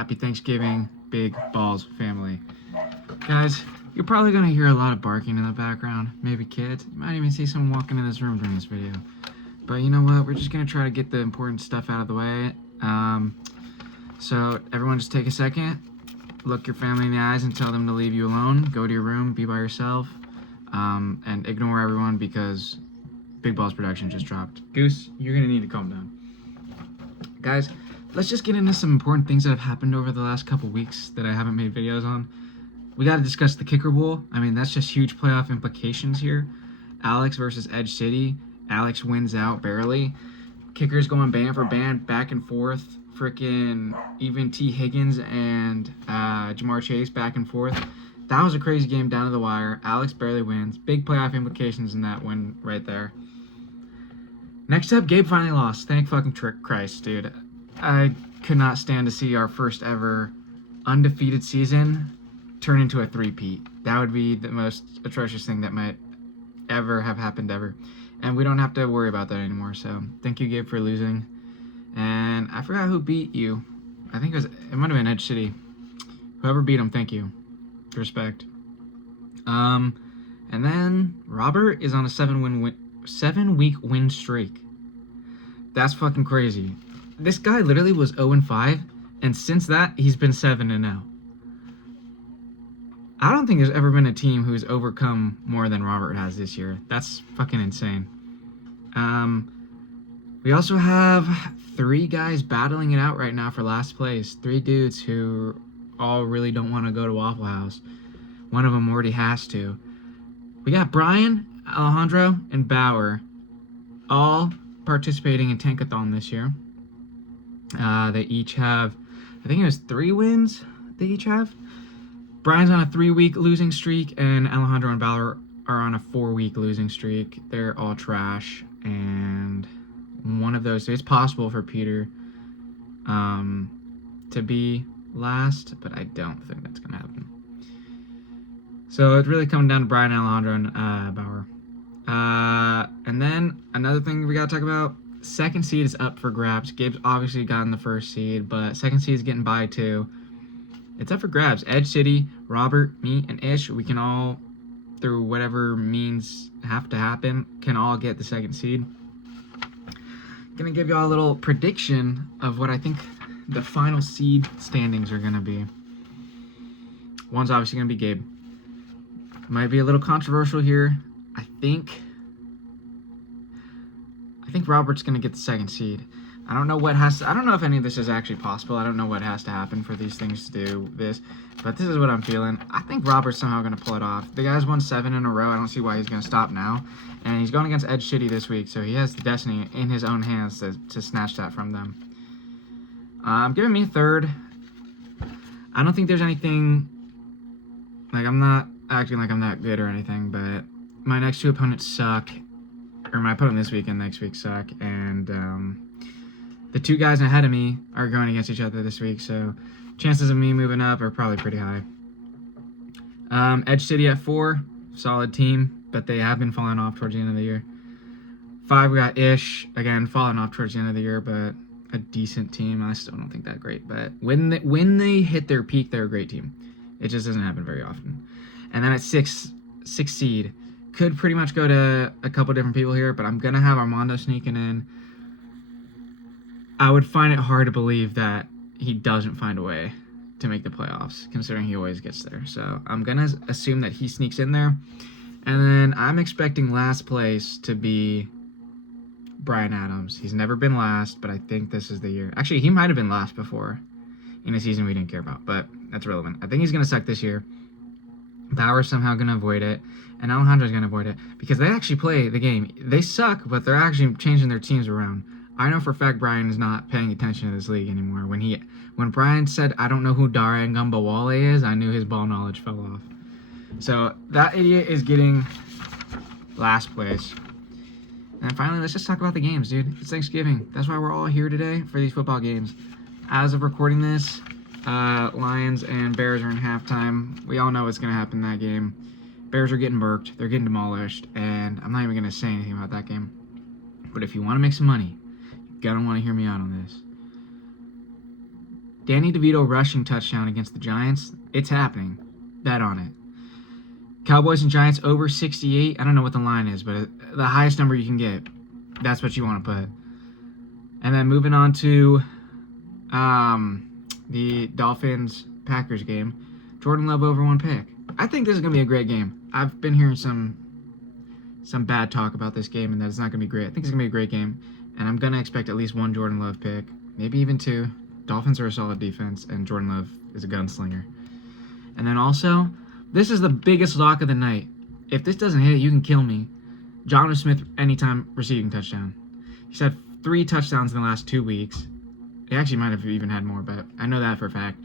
Happy Thanksgiving, Big Balls family. Guys, you're probably going to hear a lot of barking in the background. Maybe kids. You might even see someone walking in this room during this video. But you know what? We're just going to try to get the important stuff out of the way. So everyone just take a second, look your family in the eyes and tell them to leave you alone. Go to your room, be by yourself, and ignore everyone because Big Balls production just dropped. Goose, you're going to need to calm down. Guys, let's just get into some important things that have happened over the last couple weeks that I haven't made videos on. We got to discuss the Kicker Bowl. I mean, that's just huge playoff implications here. Alex versus Edge City. Alex wins out barely. Kickers going band for band, back and forth. Freaking even T. Higgins and Jamar Chase back and forth. That was a crazy game down to the wire. Alex barely wins. Big playoff implications in that win right there. Next up, Gabe finally lost. Thank fucking Christ, dude. I could not stand to see our first ever undefeated season turn into a three-peat. That would be the most atrocious thing that might ever have happened ever. And we don't have to worry about that anymore. So thank you, Gabe, for losing. And I forgot who beat you. I think it might have been Edge City. Whoever beat him, thank you. Respect. And then Robert is on a 7-week win streak. That's fucking crazy. This guy literally was 0-5, and since that, he's been 7-0. I don't think there's ever been a team who's overcome more than Robert has this year. That's fucking insane. We also have 3 guys battling it out right now for last place. 3 dudes who all really don't want to go to Waffle House. One of them already has to. We got Brian, Alejandro, and Bauer all participating in Tankathon this year. They each have, I think it was 3 wins they each have. Brian's on a 3-week losing streak, and Alejandro and Bauer are on a 4-week losing streak. They're all trash, and one of those, it's possible for Peter to be last, but I don't think that's going to happen. So it's really coming down to Brian, Alejandro, and Bauer. And then another thing we got to talk about, second seed is up for grabs. Gabe's obviously gotten the first seed, but second seed is getting by too. It's up for grabs. Edge City, Robert, me, and Ish, we can all, through whatever means have to happen, can all get the second seed. Gonna give y'all a little prediction of what I think the final seed standings are gonna be. One's obviously gonna be Gabe. Might be a little controversial here. I think Robert's gonna get the second seed. I don't know if any of this is actually possible. I don't know what has to happen for these things to do this, but this is what I'm feeling. I think Robert's somehow gonna pull it off. The guy's won 7 in a row. I don't see why he's gonna stop now. And he's going against Edge City this week, so he has the destiny in his own hands to snatch that from them. Giving me third. I don't think there's anything, like, I'm not acting like I'm that good or anything, but my next 2 opponents suck. Or my opponent this week and next week suck, and the 2 guys ahead of me are going against each other this week, so chances of me moving up are probably pretty high. Edge City at 4, solid team, but they have been falling off towards the end of the year. 5, we got Ish, again, falling off towards the end of the year, but a decent team. I still don't think that great, but when they hit their peak, they're a great team. It just doesn't happen very often. And then at 6 seed, could pretty much go to a couple different people here, but I'm going to have Armando sneaking in. I would find it hard to believe that he doesn't find a way to make the playoffs, considering he always gets there. So I'm going to assume that he sneaks in there. And then I'm expecting last place to be Brian Adams. He's never been last, but I think this is the year. Actually, he might have been last before in a season we didn't care about, but that's relevant. I think he's going to suck this year. Bauer's somehow going to avoid it, and Alejandro's going to avoid it because they actually play the game. They suck, but they're actually changing their teams around. I know for a fact Brian is not paying attention to this league anymore. When Brian said, I don't know who Daria Ngumbawale is, I knew his ball knowledge fell off. So that idiot is getting last place. And finally, let's just talk about the games, dude. It's Thanksgiving. That's why we're all here today for these football games. As of recording this, Lions and Bears are in halftime. We all know what's going to happen in that game. Bears are getting burked. They're getting demolished. And I'm not even going to say anything about that game. But if you want to make some money, you're going to want to hear me out on this. Danny DeVito rushing touchdown against the Giants. It's happening. Bet on it. Cowboys and Giants over 68. I don't know what the line is, but the highest number you can get, that's what you want to put. And then moving on to the Dolphins-Packers game. Jordan Love over 1 pick. I think this is going to be a great game. I've been hearing some bad talk about this game and that it's not going to be great. I think it's going to be a great game. And I'm going to expect at least 1 Jordan Love pick. Maybe even 2. Dolphins are a solid defense, and Jordan Love is a gunslinger. And then also, this is the biggest lock of the night. If this doesn't hit, you can kill me. Jonnu Smith, anytime receiving touchdown. He's had 3 touchdowns in the last 2 weeks. He actually might have even had more, but I know that for a fact.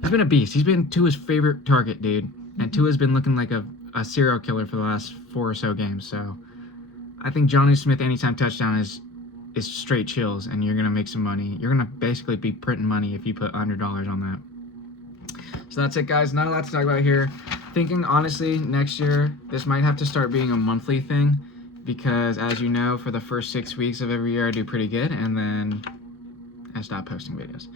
He's been a beast. He's been Tua's favorite target, dude. And Tua's been looking like a serial killer for the last 4 or so games. So I think Jonnu Smith anytime touchdown is straight chills, and you're going to make some money. You're going to basically be printing money if you put $100 on that. So that's it, guys. Not a lot to talk about here. Thinking, honestly, next year, this might have to start being a monthly thing because, as you know, for the first 6 weeks of every year, I do pretty good, and then I stop posting videos.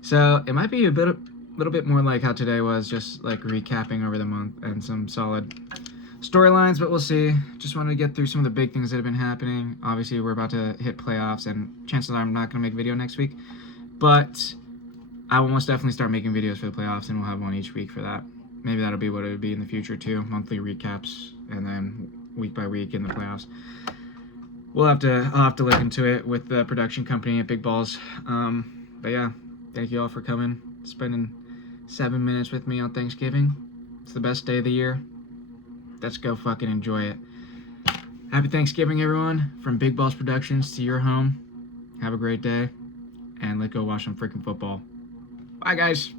So it might be a little bit more like how today was, just like recapping over the month and some solid storylines, but we'll see. Just wanted to get through some of the big things that have been happening. Obviously, we're about to hit playoffs, and chances are I'm not going to make a video next week, but I will most definitely start making videos for the playoffs, and we'll have one each week for that. Maybe that'll be what it would be in the future too, monthly recaps, and then week by week in the playoffs. I'll have to look into it with the production company at Big Balls. But yeah, thank you all for coming, spending 7 minutes with me on Thanksgiving. It's the best day of the year. Let's go fucking enjoy it. Happy Thanksgiving, everyone. From Big Balls Productions to your home. Have a great day, and let's go watch some freaking football. Bye, guys.